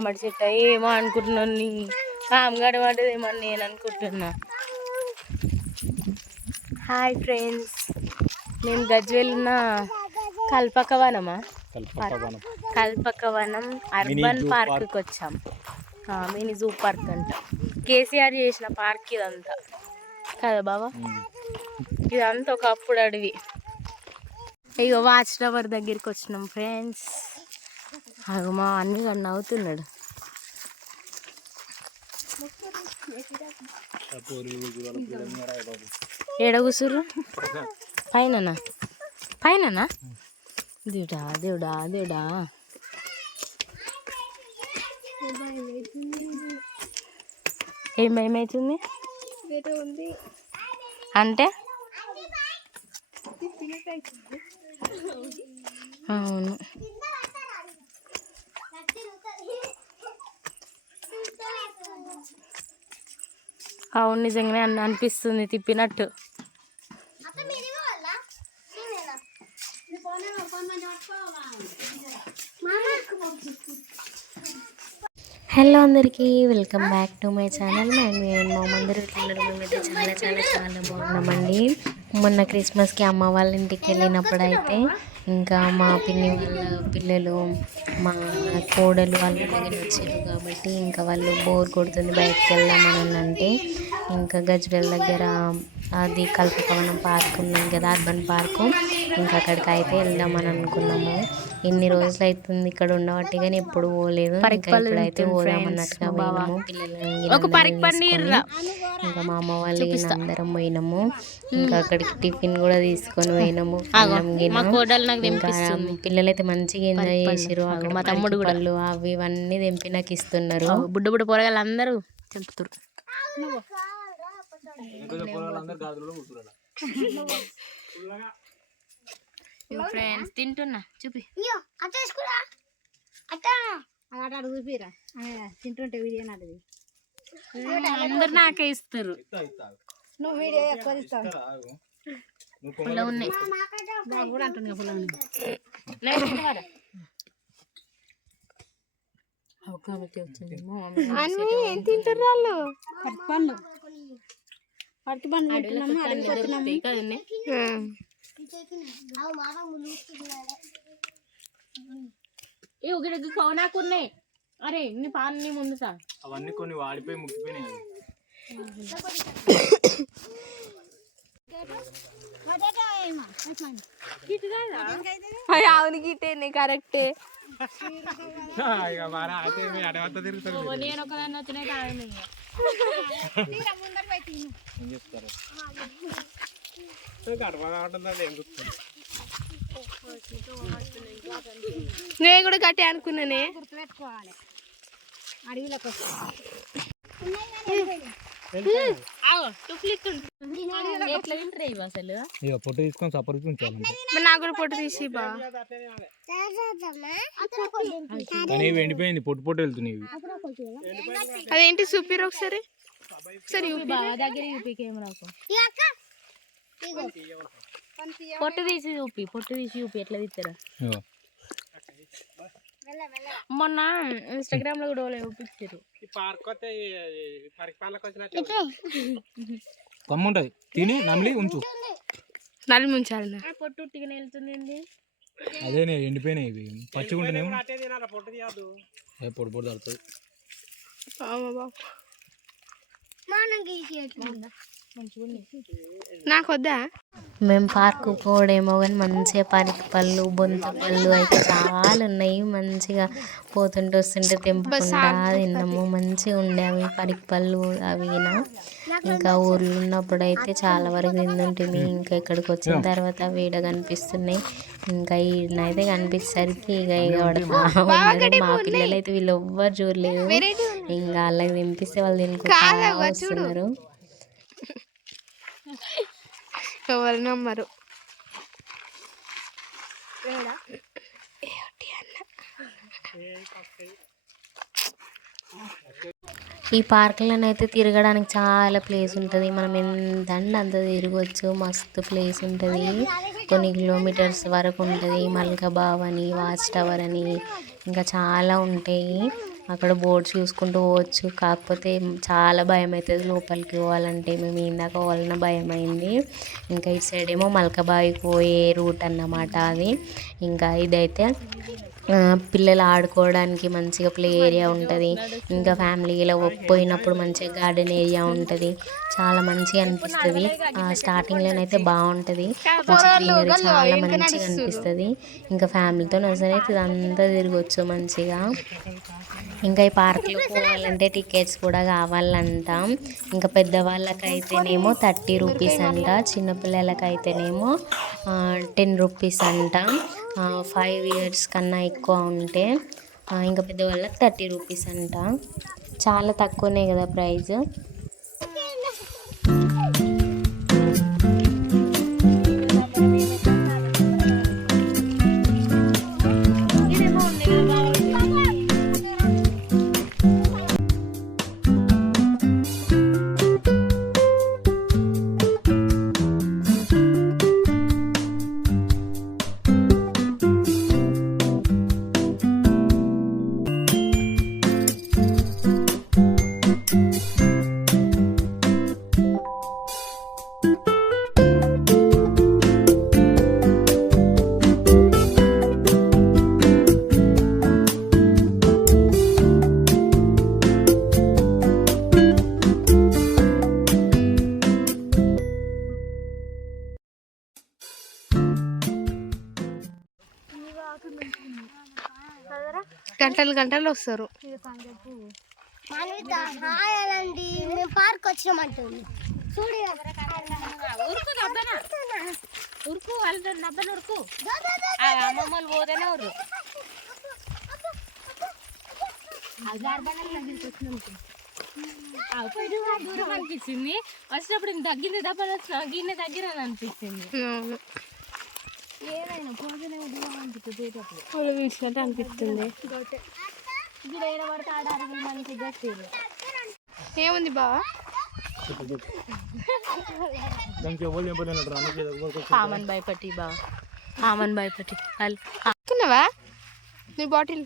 మామిడి చెట్టు ఏమో అనుకుంటున్నాను, కామగడ పడ్డదేమో అని నేను అనుకుంటున్నా. హాయ్ ఫ్రెండ్స్, మేము గజ్వేల్ ఉన్న కల్పకవనమా కల్పకవనం అర్బన్ పార్క్కి వచ్చాం. మినీ జూ పార్క్ అంట, కేసీఆర్ చేసిన పార్క్ ఇదంతా కదా బాబా. ఇదంతా ఒకప్పుడు అడవి. ఇగో వాచ్ టవర్ దగ్గరికి వచ్చినాం ఫ్రెండ్స్. అగో మా అన్ని గన్న అవుతున్నాడు. ఏడ కూసుర్రు? పైననా పైననా? దేవుడా దేవుడా దేవుడా. ఏం భయం అవుతుంది అంటే? అవును, అవును నిజంగానే అనిపిస్తుంది తిప్పినట్టు. హలో అందరికీ, welcome back to my channel. మేము అందరూ ఇట్లున్నారు. మేమైతే చాలా చాలా చాలా బాగున్నామండి. మొన్న క్రిస్మస్కి అమ్మ వాళ్ళ ఇంటికి వెళ్ళినప్పుడు అయితే ఇంకా మా పిన్ని వాళ్ళ పిల్లలు, మా కోడలు వాళ్ళు దగ్గర వచ్చారు కాబట్టి ఇంకా వాళ్ళు బోర్ కొడుతుంది బయటకు వెళ్దామని అంటే ఇంకా గజ్వేల్ దగ్గర అది కల్పకవనం పార్క్ ఉన్నాం కదా, అర్బన్ పార్కు, ఇంకా అక్కడికి అయితే వెళ్దామని అనుకున్నాము. ఎన్ని రోజులు అవుతుంది ఇక్కడ ఉండబట్టి కానీ ఎప్పుడు పోలేదు. ఇంకా ఇప్పుడైతే పోదామన్నట్టుగా పోయినాము. పిల్లలు ఇంకా మా అమ్మ వాళ్ళు అందరం పోయినాము. ఇంకా అక్కడికి టిఫిన్ కూడా తీసుకొని పోయినాము. ఇంకా పిల్లలైతే మంచిగా ఎంజాయ్ చేసారు. అక్కడ మా తమ్ముడు పళ్ళు అవి ఇవన్నీ తెంపి నాకు ఇస్తున్నారు. బుడ్డ బుడ్డ పొరగాళ్ళు అందరూ తెంపుతారు. ఫ్రెండ్స్ తింటున్నా, చూపి చూపిరా. తింటుంటే వీడియో నాది అందరు నాకే ఇస్తారు. నువ్వు వీడియో ఎక్కువ ఇస్తావు. ఉన్నాయి కూడా అంటున్నా ఏం తింటారు వాళ్ళు? పండ్లు పట్టి పండ్లు నాకున్నాయి. అరే నీ పాలు ముందు సార్ అవన్నీ కొన్ని వాడిపోయి ముక్కిపోయినాయి. అవును గిట్టే కరెక్టే. నేను ఒకదాన్ని వచ్చినాయి కాదు. నేను కూడా గట్టి అనుకున్నానే. అడవిలోకి పొట్టు తీసుకొని సపరేట్ నాకు కూడా పొట్టు తీసి ఎండిపోయింది. పొట్టు పొట్టు వెళ్తున్నాయి. అదేంటి చూపిరు ఒకసారి. పొట్టు తీసి చూపి ఎట్లా తీస్తారా. మొన్న ఇన్స్టాగ్రామ్ లో కూడా చూపించారు. కమ్ముంటది తిని నమిలి ఉంచు. నలిమి ఉంచాలి. పొట్టు ఉట్టిగా వెళ్తుంది. అదే ఎండిపోయినాయి ఇవి పచ్చిగా ఉంటేనేమో పొడి పొడి తడుతుంది. నాకొద్దా. మేము పార్కు పోడేమో కానీ మంచిగా పరికి పళ్ళు బొంత పళ్ళు అయితే చాలా ఉన్నాయి. మంచిగా పోతుంటే వస్తుంటే తెంపుకుంటా తిన్నాము. మంచిగా ఉండే అవి పరికి పళ్ళు అవి. ఇంకా ఊర్లో ఉన్నప్పుడు అయితే చాలా వరకు తింటుంటిమి. ఇంకా ఇక్కడికి వచ్చిన తర్వాత వీడ కనిపిస్తున్నాయి. ఇంకా ఈయనైతే కనిపించేసరికి మా పిల్లలు అయితే వీళ్ళు ఎవ్వరు చూడలేదు. ఇంకా వాళ్ళకి తినిపిస్తే వాళ్ళు తినుకుంటా వస్తున్నారు. ఎవరు నమ్మరు. ఈ పార్కులోనైతే తిరగడానికి చాలా ప్లేస్ ఉంటుంది. మనం ఎంతంటే అంత తిరగవచ్చు. మస్తు ప్లేస్ ఉంటుంది. కొన్ని కిలోమీటర్స్ వరకు ఉంటుంది. మల్కా బావ్ అని, వాచ్ టవర్ అని ఇంకా చాలా ఉంటాయి. అక్కడ బోర్డ్స్ చూసుకుంటూ పోవచ్చు. కాకపోతే చాలా భయం అవుతుంది లోపలికి పోవాలంటే. మేము ఇందాక పోవాలన్న భయం అయింది. ఇంకా ఇటు సైడ్ ఏమో మల్కబావికి పోయే రూట్ అన్నమాట అది. ఇంకా ఇదైతే పిల్లలు ఆడుకోవడానికి మంచిగా ప్లే ఏరియా ఉంటుంది. ఇంకా ఫ్యామిలీలో పోయినప్పుడు మంచిగా గార్డెన్ ఏరియా ఉంటుంది. చాలా మంచిగా అనిపిస్తుంది. స్టార్టింగ్లోనైతే బాగుంటుంది, మంచి గ్రీనరీ చాలా మంచిగా అనిపిస్తుంది. ఇంకా ఫ్యామిలీతో నచ్చనైతే ఇదంతా తిరగచ్చు మంచిగా. ఇంకా ఈ పార్క్లో పోవాలంటే టికెట్స్ కూడా కావాలంట. ఇంకా పెద్దవాళ్ళకైతేనేమో 30 రూపీస్ అంట, చిన్నపిల్లలకైతేనేమో 10 రూపీస్ అంట. 5 ఇయర్స్ కన్నా ఎక్కువ ఉంటే. ఇంకా పెద్దవాళ్ళకి 30 రూపీస్ అంట. చాలా తక్కువనే కదా ప్రైస్. గంటలు గంటలు వస్తారు. మేము పార్క్ వచ్చినామంటుంది ఉరుకు వాళ్ళు నబ్బలు ఉరుకు అమ్మమ్మలు పోతేనే ఉరు దూరం అనిపించింది. వచ్చినప్పుడు తగ్గింది దెబ్బలు వచ్చిన గిన్నె దగ్గర అనిపించింది. ఏదైనా పోతేనే దూరం అనిపిస్తుంది. తీసినట్టు అనిపిస్తుంది. ఏముంది బావా? ఆమన్ భయపట్టి బావా, ఆమన్ భయపట్టి అనుకున్నావా? నీ బాటిల్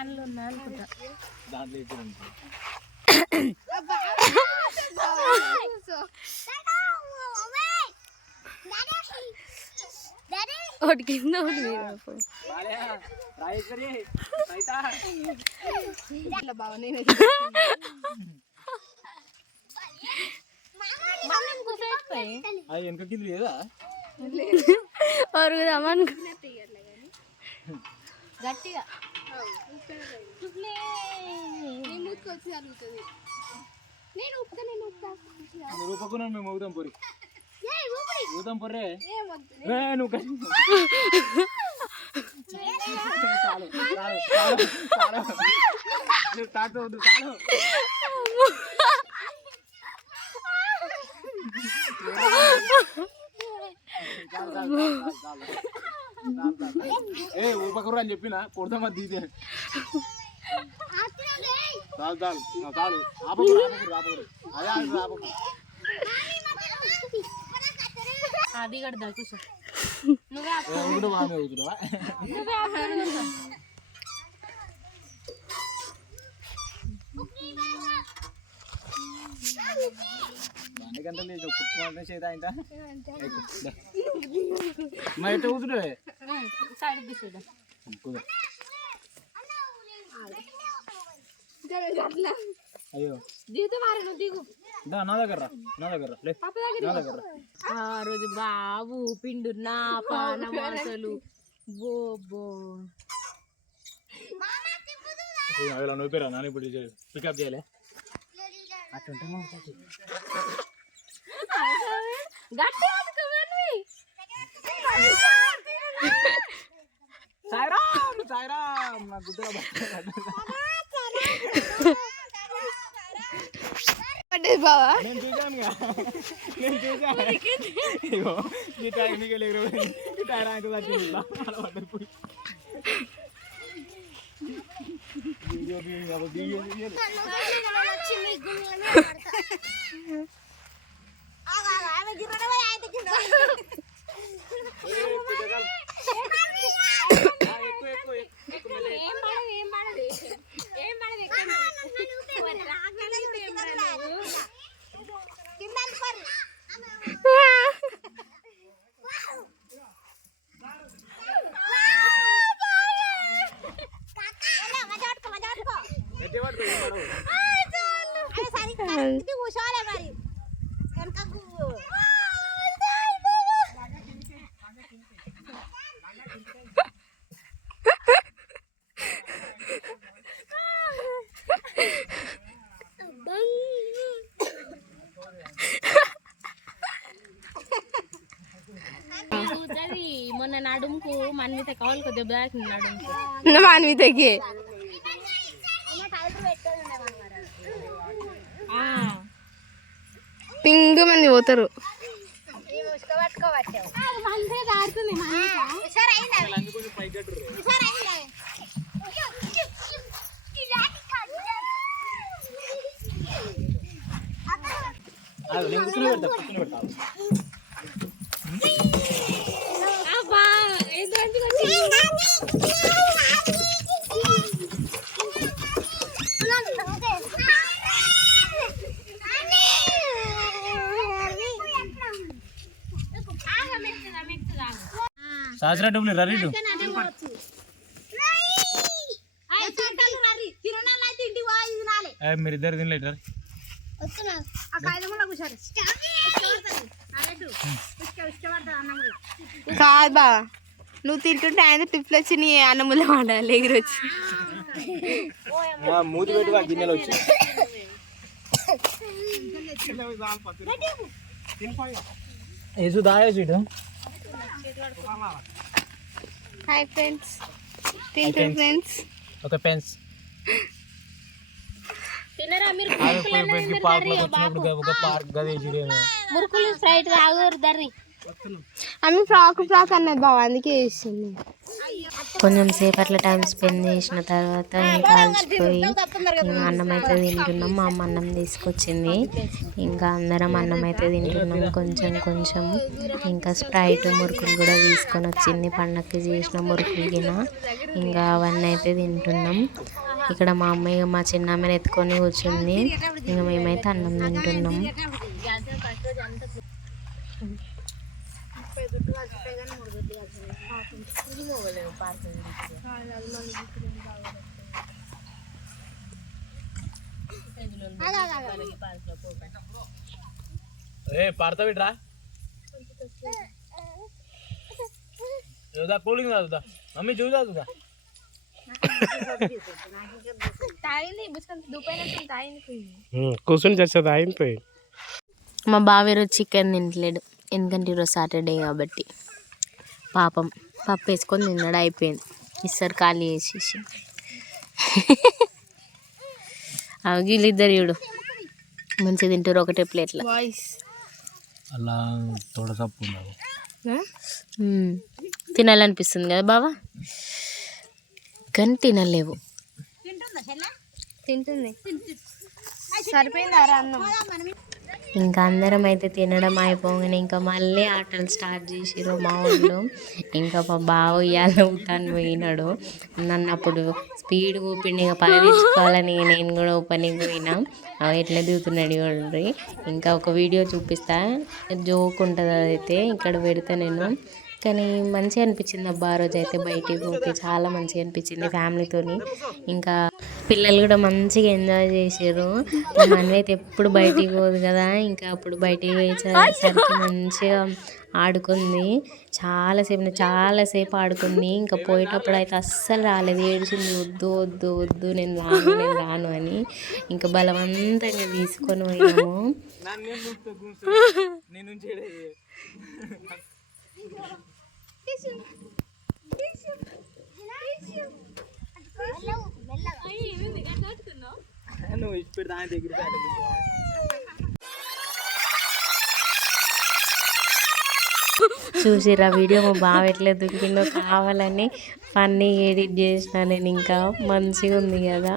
అందులో ఉన్నా అనుకుంటా. ఒకటి కింద గట్టిగా ఊపకూర అని చెప్పిన కొడతామా దీదే చాలు చాలు చాలు ఆపకూరు ఆపకూరు ఆపకూరు అదే ఆపకూరు అది కడదా కూర్చో. బాగానే అవుతున్నావా? గంటలు పుట్టుకోవాలంటే చేత ఆయన మరి ఎట్లా కూర్చుంటే అయ్యో దిగు నా దగ్గర నా దగ్గర నా దగ్గర. ఆ రోజు బాబు పిండు నా పానమాసలు బోబో అలా నొప్పిరా నాన్న ఇప్పుడు పికప్ చేయలే అట్లా సాయిరామ్ సాయిరామ్ నా గుద్దలో బావా నేను చూసాను నేను చూసాను ఇగో ఈ టైం నీకు ఈ టైర్ ఆయన వచ్చింది ఏం పడదు మొన్న నడుముకు మన్విత కావాలి కొద్దిగా బ్యాక్ నడుముకు మాన్వితకి పింగ్ మంది పోతారు. నేను కూర్చుని పెడతా. సాజరా డబ్బులు రరీడు మీరిద్దరు తినలేరు. కాదు బా, నువ్వు తింటుంటే ఆయన టిఫ్లు వచ్చి నీ అన్నముల వాడాలి ఎగురొచ్చి మూతి పెట్టి గిన్నెలు వచ్చి ఏసు దాయేసు. హాయ్ ఫ్రెండ్స్, తింటారు ఫ్రెండ్స్. ఓకే పెన్స్ పార్క్ మురుకులు స్ట్రైట్ ఆగురు దర్రి ఆమె ఫ్రాక్ అన్నది బావ, అందుకే వేసింది. కొంచెం సేపు అట్లా టైం స్పెండ్ చేసిన తర్వాత ఇంకా అలసిపోయి ఇంకా అన్నం అయితే తింటున్నాం. మా అమ్మ అన్నం తీసుకొచ్చింది, ఇంకా అందరం అన్నం అయితే తింటున్నాం కొంచెం కొంచెం. ఇంకా స్ప్రైట్ మురుకులు కూడా తీసుకొని వచ్చింది, పండగకి చేసిన మురుకులు గిన. ఇంకా అవన్నీ అయితే తింటున్నాం. ఇక్కడ మా అమ్మాయి మా చిన్న అమ్మని ఎత్తుకొని కూర్చుంది, ఇంకా మేమైతే అన్నం తింటున్నాం. పాడతా బిడ్రా చూదా, కూలింగ్ తాగుతా మమ్మీ, చూదా చూదా కూర్చొని చేస్తుంది అయిపోయి. మా బావ ఈరోజు చికెన్ తింటలేడు, ఎందుకంటే ఈరోజు సాటర్డే కాబట్టి. పాపం పప్పు వేసుకొని తిన్నాడు, అయిపోయింది. ఇస్తారు ఖాళీ చేసేసి. వీళ్ళిద్దరు చూడు మంచిగా తింటారు ఒకటే ప్లేట్లో. అలా తోడ సప్పు తినాలనిపిస్తుంది కదా బావా, కానీ తినలేవు. తింటుంది, సరిపోయిందారా అన్నం. ఇంకా అందరం అయితే తినడం అయిపోగానే ఇంకా మళ్ళీ ఆటలు స్టార్ట్ చేసిరు మా వాళ్ళు. ఇంకా మా బావ ఇవాళ ఊతాన్ని పోయినాడు, నన్ను అప్పుడు స్పీడ్ ఊపిండి ఇక పని తెచ్చుకోవాలని నేను కూడా ఊపనికి పోయినా. ఎట్లా దిగుతున్నాడు చూడండి. ఇంకా ఒక వీడియో చూపిస్తా, జోక్ ఉంటుంది, అదైతే ఇక్కడ పెడతా నేను. కానీ మంచిగా అనిపించింది అబ్బా ఆ రోజు అయితే, బయటికి పోతే చాలా మంచిగా అనిపించింది ఫ్యామిలీతోని. ఇంకా పిల్లలు కూడా మంచిగా ఎంజాయ్ చేసారు. మనవి అయితే ఎప్పుడు బయటికి పోదు కదా, ఇంకా అప్పుడు బయటికి పోయేసరికి మంచిగా ఆడుకుంది. చాలాసేపు ఆడుకుంది. ఇంకా పోయేటప్పుడు అయితే అస్సలు రాలేదు, ఏడ్చింది, వద్దు వద్దు వద్దు నేను రాను అని. ఇంకా బలవంతంగా తీసుకొని పోయినాము. నువ్వు ఇప్పుడు దాని దగ్గర చూసిరా వీడియో మా బావ ఎట్లా దుక్కిందో, కావాలని ఫన్నీ ఎడిట్ చేసిన నేను. ఇంకా మంచిగా ఉంది కదా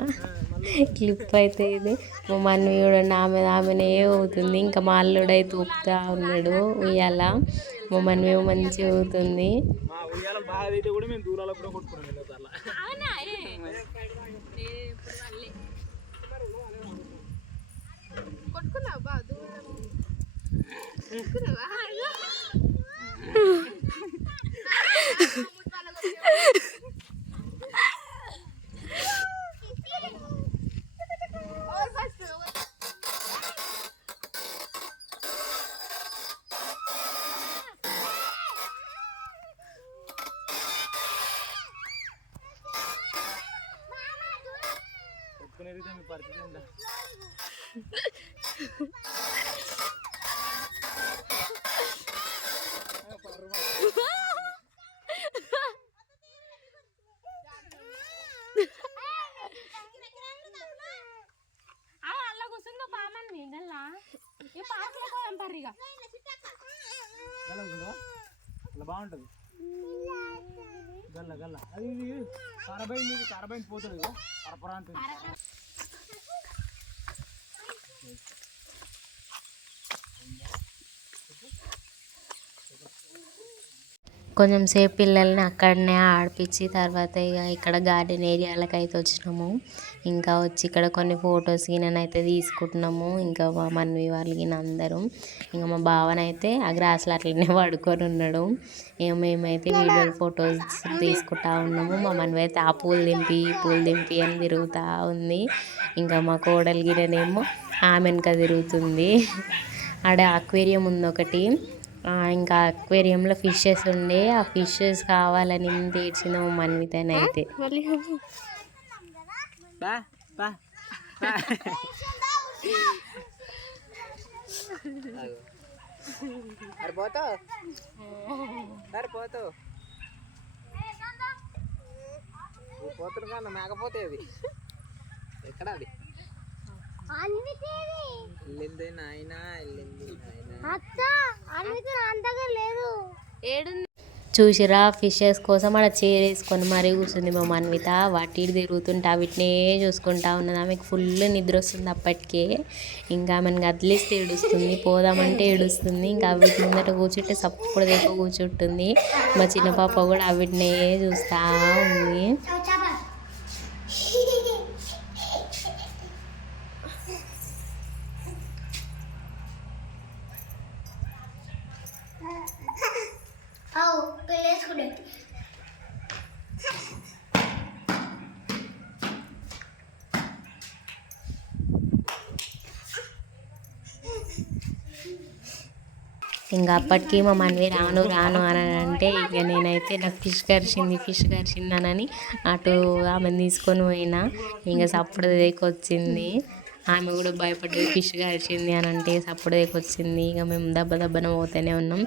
క్లిప్ అయితే ఇది. మా మన్వి చూడండి ఆమెనే అవుతుంది, ఇంకా మా అల్లుడు అయితే ఊపుతా ఉన్నాడు ఉయ్యాల. మా మన్వి మంచిగా అవుతుంది. పోదాం పర్రిగా. అలా బాగుంటుంది గల్ల గల్ల అది కరబైన్ పోతుంది పరపరా అంటుంది. కొంచెం సేపు పిల్లల్ని అక్కడనే ఆడిపించి తర్వాత ఇక ఇక్కడ గార్డెన్ ఏరియాలకు అయితే వచ్చినాము. ఇంకా వచ్చి ఇక్కడ కొన్ని ఫొటోస్ గినైతే తీసుకుంటున్నాము. ఇంకా మా మన్వి వాళ్ళు గిన అందరం. ఇంకా మా బావనైతే ఆ గ్రాస్లో అట్లనే పడుకొని ఉన్నాడు. ఇక మేమైతే వీడియోలు ఫొటోస్ తీసుకుంటా ఉన్నాము. మా మన్వి అయితే ఆ పూలు దింపి అని తిరుగుతూ ఉంది. ఇంకా మా కోడలు గిననేమో ఆమె వెనక తిరుగుతుంది. ఆడ అక్వేరియం ఉంది ఒకటి. ఇంకా అక్వేరియంలో ఫిషెస్ ఉండే ఆ ఫిషెస్ కావాలని తెచ్చినాము మన్వితనైతే. పోతుంది కన్నా మేకపోతే అది ఎక్కడ అది వెళ్ళింది నాయన చూసిరా ఫిషెస్ కోసం అక్కడ చైర్ వేసుకొని మరీ కూర్చుంది మా మన్విత. వాటి తిరుగుతుంటే వీటినే చూసుకుంటా ఉన్నది. ఆమెకు ఫుల్ నిద్ర వస్తుంది అప్పటికే. ఇంకా ఆమెను గదిలిస్తే ఏడుస్తుంది, పోదామంటే ఏడుస్తుంది. ఇంకా వీటి ముందట కూర్చుంటే సప్పుడు దగ్గర కూర్చుంటుంది. మా చిన్న పాప కూడా వీటినే చూస్తూ ఉంది. ఇంకా అప్పటికి మా మన్వి రాను అని అంటే ఇక నేనైతే నాకు ఫిష్ కరిచిందనని అటు ఆమెను తీసుకొని పోయినా. ఇంకా సప్పుడు దేకొచ్చింది. ఆమె కూడా భయపడ్డది ఫిష్ కరిచింది అని అంటే సప్పుడు దేకొచ్చింది. ఇక మేము దెబ్బన పోతూనే ఉన్నాం.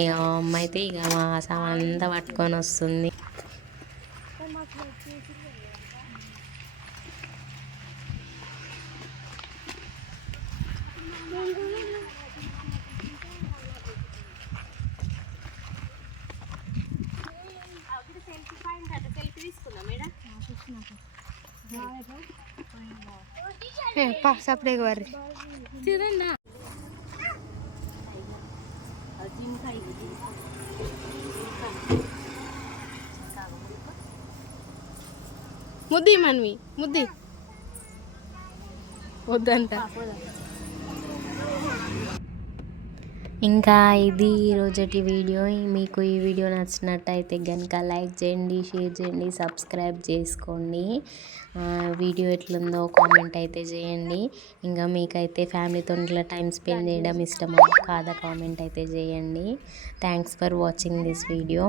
ఇక మా అమ్మ అయితే ఇక మా సామాన్ అంతా పట్టుకొని వస్తుంది. సపడే వారి చూడండి ముద్ది మన్వి ముద్ది వద్దంట. ఇంకా ఇది ఈరోజటి వీడియో. మీకు ఈ వీడియో నచ్చినట్టయితే కనుక లైక్ చేయండి, షేర్ చేయండి, సబ్స్క్రైబ్ చేసుకోండి. వీడియో ఎట్లుందో కామెంట్ అయితే చేయండి. ఇంకా మీకైతే ఫ్యామిలీతో ఇట్లా టైం స్పెండ్ చేయడం ఇష్టమా కాదా కామెంట్ అయితే చేయండి. Thanks for watching this video.